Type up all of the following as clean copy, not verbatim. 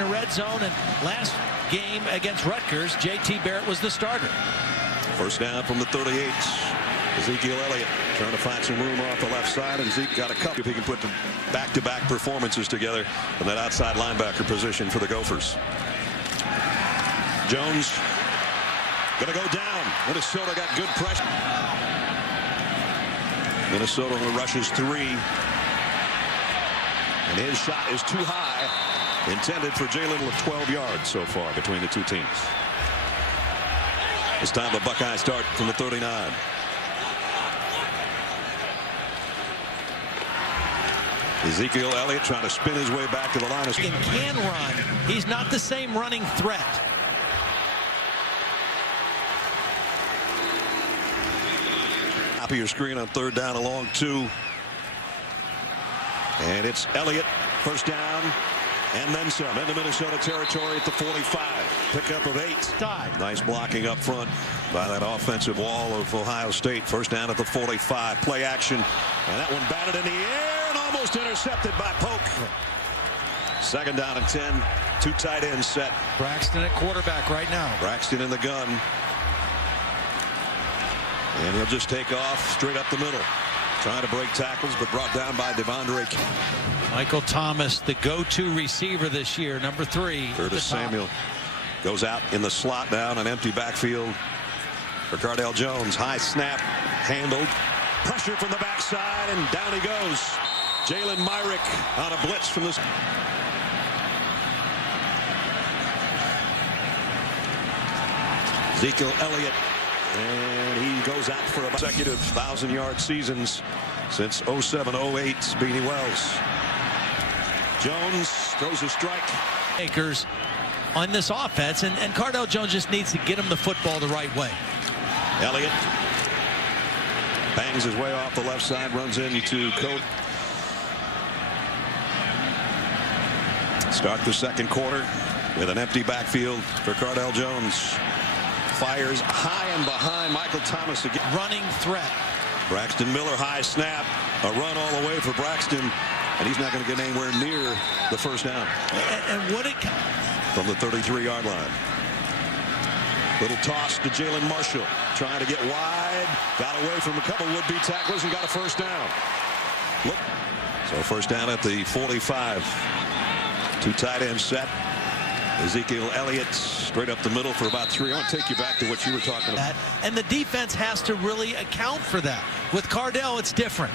In the red zone, and last game against Rutgers, J.T. Barrett was the starter. First down from the 38. Ezekiel Elliott trying to find some room off the left side, and Zeke got a couple if he can put the back-to-back performances together in that outside linebacker position for the Gophers. Jones going to go down. Minnesota got good pressure. Minnesota rushes 3. And his shot is too high. Intended for Jalen with 12 yards so far between the two teams. This time the Buckeyes start from the 39. Ezekiel Elliott trying to spin his way back to the line. He can run. He's not the same running threat. Top of your screen on third down along 2. And it's Elliott. First down. And then some into Minnesota territory at the 45. Pickup of 8. Nice blocking up front by that offensive wall of Ohio State. First down at the 45. Play action. And that one batted in the air and almost intercepted by Polk. Second down and 10. 2 tight ends set. Braxton at quarterback right now. Braxton in the gun. And he'll just take off straight up the middle. Trying to break tackles, but brought down by Devondre. Michael Thomas, the go-to receiver this year, number 3. Curtis Samuel goes out in the slot down, an empty backfield for Cardale Jones. High snap, handled. Pressure from the backside, and down he goes. Jalen Myrick on a blitz from this. Ezekiel Elliott. And he goes out for a consecutive 1,000-yard seasons since 07-08, Beanie Wells. Jones throws a strike. Acres on this offense, and Cardale Jones just needs to get him the football the right way. Elliott bangs his way off the left side, runs into Coat. Start the second quarter with an empty backfield for Cardale Jones. Fires high and behind Michael Thomas again. Running threat. Braxton Miller, high snap. A run all the way for Braxton. And he's not going to get anywhere near the first down. And what it from the 33-yard line. Little toss to Jalen Marshall. Trying to get wide. Got away from a couple would-be tacklers and got a first down. Look. So first down at the 45. 2 tight ends set. Ezekiel Elliott straight up the middle for about 3. I want to take you back to what you were talking about. And the defense has to really account for that. With Cardale, it's different.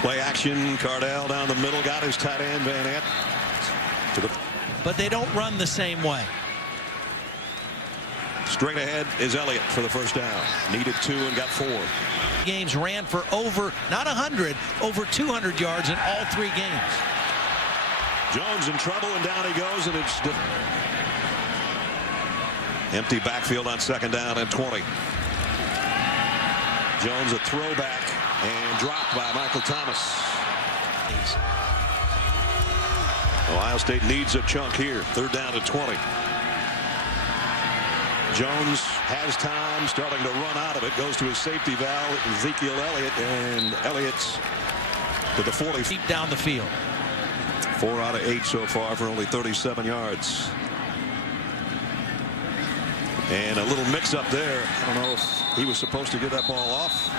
Play action. Cardale down the middle. Got his tight end, Van Ant. But they don't run the same way. Straight ahead is Elliott for the first down. Needed 2 and got 4. Games ran for over, not 100, over 200 yards in all 3 games. Jones in trouble, and down he goes, and it's empty backfield on second down and 20. Jones a throwback and dropped by Michael Thomas. Ohio State needs a chunk here. Third down to 20. Jones has time, starting to run out of it. Goes to his safety valve, Ezekiel Elliott, and Elliott's to the 40. Deep down the field. 4 out of 8 so far for only 37 yards. And a little mix-up there. I don't know if he was supposed to get that ball off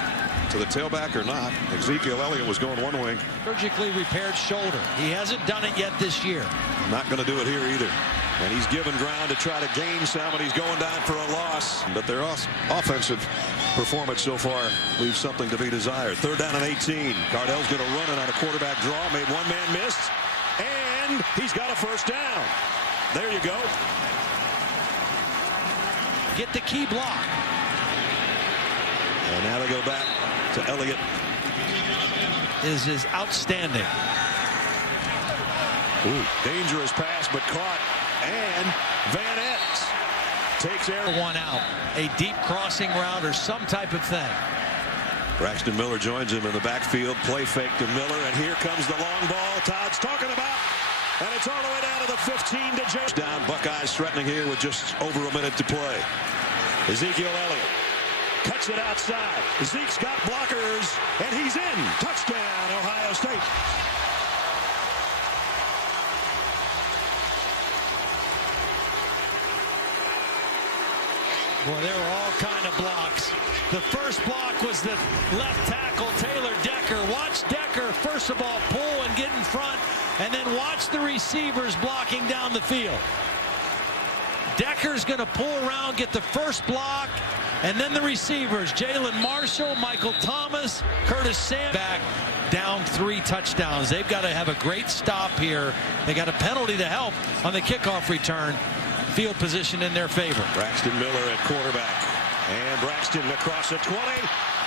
to the tailback or not. Ezekiel Elliott was going one way. Surgically repaired shoulder. He hasn't done it yet this year. Not going to do it here either. And he's given ground to try to gain some, and he's going down for a loss. But their offensive performance so far leaves something to be desired. Third down and 18. Cardale's going to run it on a quarterback draw. Made one man miss. And he's got a first down. There you go. Get the key block. And now they go back to Elliott. Is outstanding. Ooh, dangerous pass, but caught. And Van Ant takes air. 1 out. A deep crossing route or some type of thing. Braxton Miller joins him in the backfield. Play fake to Miller, and here comes the long ball Todd's talking about. And it's all the way down to the 15 to Jones. Down, Buckeyes threatening here with just over a minute to play. Ezekiel Elliott cuts it outside. Zeke's got blockers, and he's in. Touchdown, Ohio State. Well, there were all kind of blocks. The first block was the left tackle, Taylor Decker. Watch Decker, first of all, pull and get in front, and then watch the receivers blocking down the field. Decker's going to pull around, get the first block, and then the receivers, Jalen Marshall, Michael Thomas, Curtis Sam, back down 3 touchdowns. They've got to have a great stop here. They got a penalty to help on the kickoff return. Field position in their favor. Braxton Miller at quarterback. And Braxton across the 20.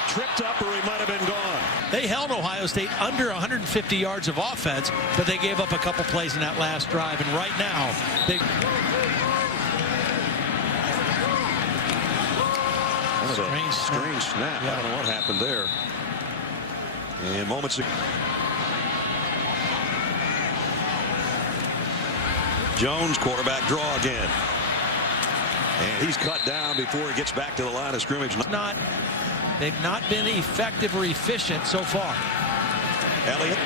Tripped up, or he might have been gone. They held Ohio State under 150 yards of offense, but they gave up a couple plays in that last drive. And right now, they... Strange snap. Yeah. I don't know what happened there. And moments ago, Jones, quarterback draw again. And he's cut down before he gets back to the line of scrimmage. They've not been effective or efficient so far. Elliott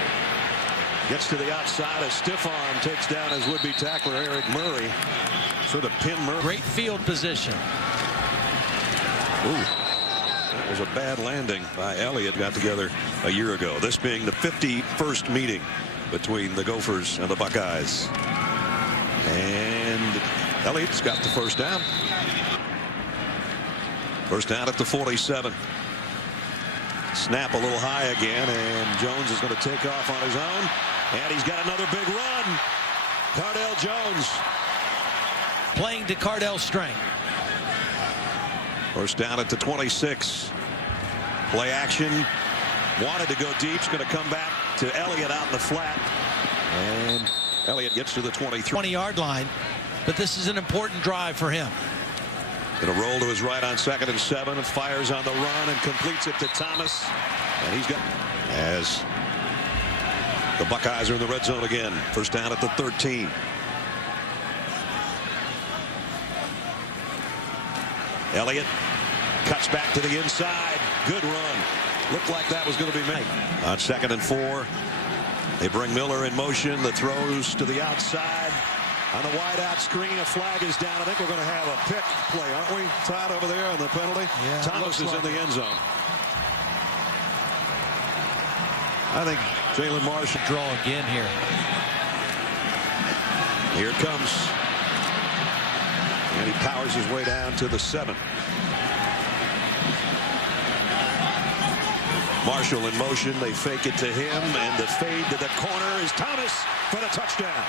gets to the outside. A stiff arm takes down his would-be tackler, Eric Murray. Sort of pin Murray. Great field position. Ooh, that was a bad landing by Elliott. Got together a year ago. This being the 51st meeting between the Gophers and the Buckeyes. And Elliott's got the first down. First down at the 47. Snap a little high again, and Jones is going to take off on his own. And he's got another big run. Cardale Jones. Playing to Cardale's strength. First down at the 26. Play action. Wanted to go deep. It's going to come back to Elliott out in the flat. And Elliott gets to the 23. 20-yard line. But this is an important drive for him. Going to roll to his right on 2nd and 7. And fires on the run and completes it to Thomas. And he's got... As the Buckeyes are in the red zone again. First down at the 13. Elliott cuts back to the inside. Good run. Looked like that was going to be made. On 2nd and 4. They bring Miller in motion. The throws to the outside. On the wide out screen, a flag is down. I think we're going to have a pick play, aren't we, Todd, over there on the penalty? Yeah, Thomas is in the end zone. I think Jalen Marshall. Draw again here. Here it comes. And he powers his way down to the 7. Marshall in motion. They fake it to him. And the fade to the corner is Thomas for the touchdown.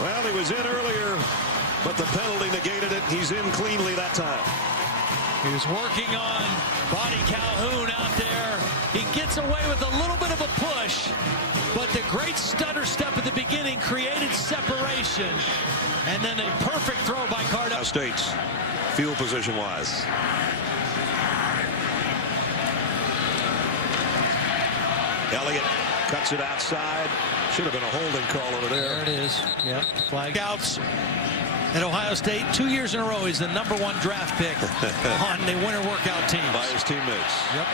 Well, he was in earlier, but the penalty negated it. He's in cleanly that time. He was working on Bonnie Calhoun out there. He gets away with a little bit of a push, but the great stutter step at the beginning created separation. And then a perfect throw by Cardale. State's field position wise. Elliott cuts it outside. Should have been a holding call over there. There it is. Yep. Flag outs. At Ohio State, 2 years in a row, he's the #1 draft pick on the winter workout teams. By his teammates. Yep.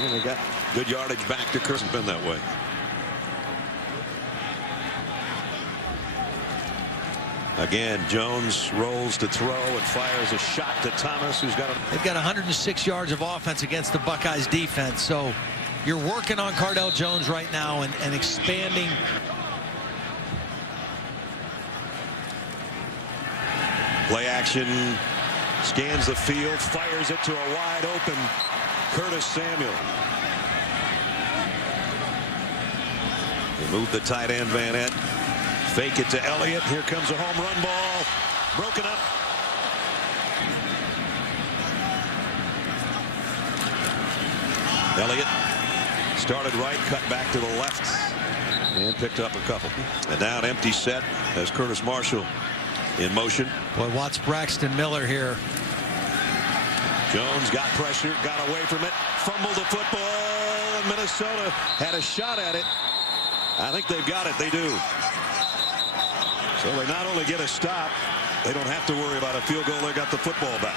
And they got good yardage back to Kirk. It's been that way. Again, Jones rolls to throw and fires a shot to Thomas, who's got a... They've got 106 yards of offense against the Buckeyes defense, so you're working on Cardale Jones right now and expanding. Play action, scans the field, fires it to a wide open Curtis Samuel. They move the tight end Van Etten. Fake it to Elliott. Here comes a home run ball. Broken up. Elliott started right, cut back to the left, and picked up a couple. And now an empty set as Curtis Marshall in motion. Boy, watch Braxton Miller here. Jones got pressure, got away from it, fumbled the football, and Minnesota had a shot at it. I think they've got it. They do. So they not only get a stop, they don't have to worry about a field goal. They got the football back.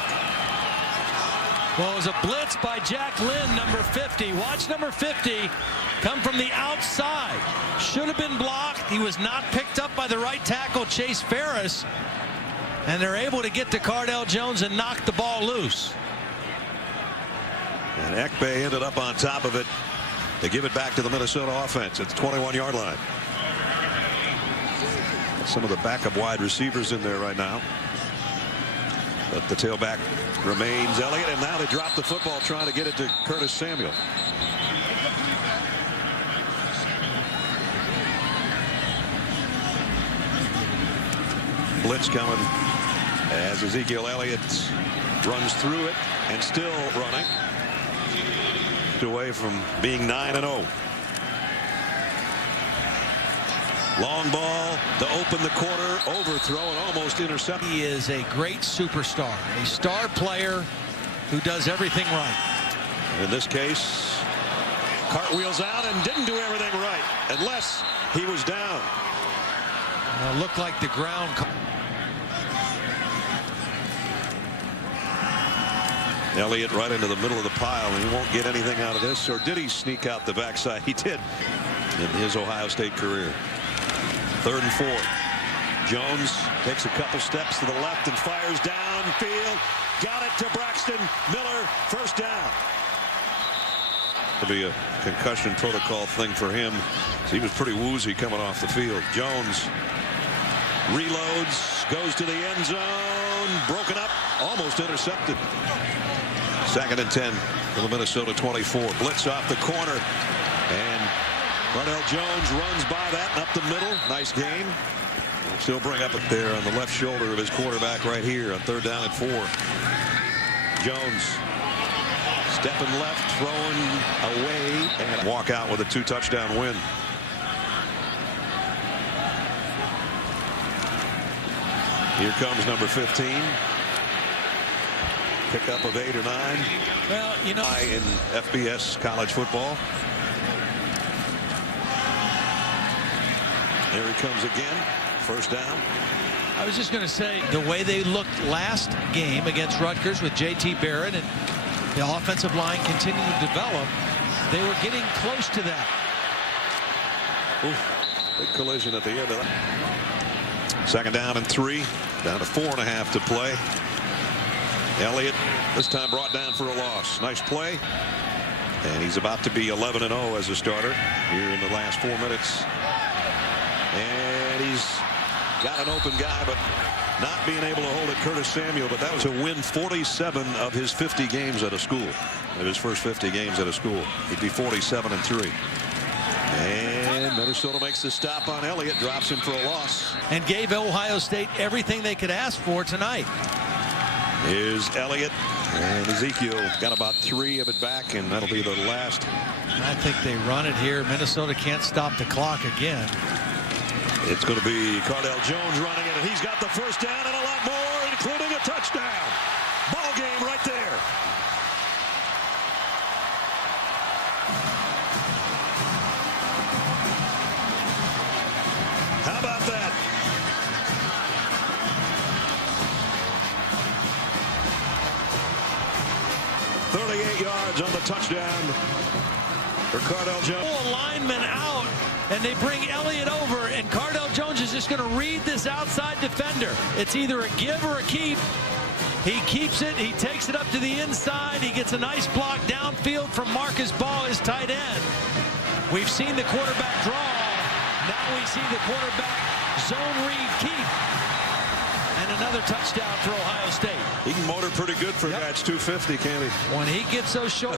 Well, it was a blitz by Jack Lynn, number 50. Watch number 50 come from the outside. should have been blocked. He was not picked up by the right tackle, Chase Ferris. And they're able to get to Cardale Jones and knock the ball loose. And Ekpe ended up on top of it to give it back to the Minnesota offense at the 21-yard line. Some of the backup wide receivers in there right now. But the tailback remains Elliott, and now they drop the football trying to get it to Curtis Samuel. Blitz coming as Ezekiel Elliott runs through it and still running. Away from being 9-0. Long ball to open the corner, overthrow, and almost intercept. He is a great superstar, a star player who does everything right. In this case, cartwheels out and didn't do everything right, unless he was down. Looked like the ground. Elliott right into the middle of the pile, and he won't get anything out of this. Or did he sneak out the backside? He did in his Ohio State career. 3rd and 4. Jones takes a couple steps to the left and fires downfield. Got it to Braxton Miller. First down. It'll be a concussion protocol thing for him. He was pretty woozy coming off the field. Jones reloads, goes to the end zone, broken up, almost intercepted. 2nd and 10 for the Minnesota 24. Blitz off the corner, and Cardale Jones runs by that and up the middle. Nice gain. Still bring up it there on the left shoulder of his quarterback right here on 3rd down and 4. Jones stepping left, throwing away, and walk out with a 2-touchdown win. Here comes number 15. Pickup of 8 or 9. Well, you know, in FBS college football. There he comes again. First down. I was just going to say, the way they looked last game against Rutgers with J.T. Barrett and the offensive line continuing to develop, they were getting close to that. Oof, big collision at the end of that. 2nd down and 3. Down to 4.5 to play. Elliott this time brought down for a loss. Nice play. And he's about to be 11-0 as a starter here in the last 4 minutes. And he's got an open guy, but not being able to hold it. Curtis Samuel, but that was to win 47 of his 50 games at a school. Of his first 50 games at a school. He'd be 47-3. And Minnesota makes the stop on Elliott, drops him for a loss. And gave Ohio State everything they could ask for tonight. Here's Elliott, and Ezekiel got about 3 of it back, and that'll be the last. I think they run it here. Minnesota can't stop the clock again. It's going to be Cardale Jones running it, and he's got the first down and a lot more, including a touchdown. Ball game right there. How about that? Yards on the touchdown for Cardale Jones. Full lineman out, and they bring Elliott over, and Cardale Jones is just going to read this outside defender. It's either a give or a keep. He keeps it. He takes it up to the inside. He gets a nice block downfield from Marcus Ball, his tight end. We've seen the quarterback draw. Now we see the quarterback zone read keep. And another touchdown for Ohio State. He can motor pretty good for a guy that's 250, can't he? When he gets those short.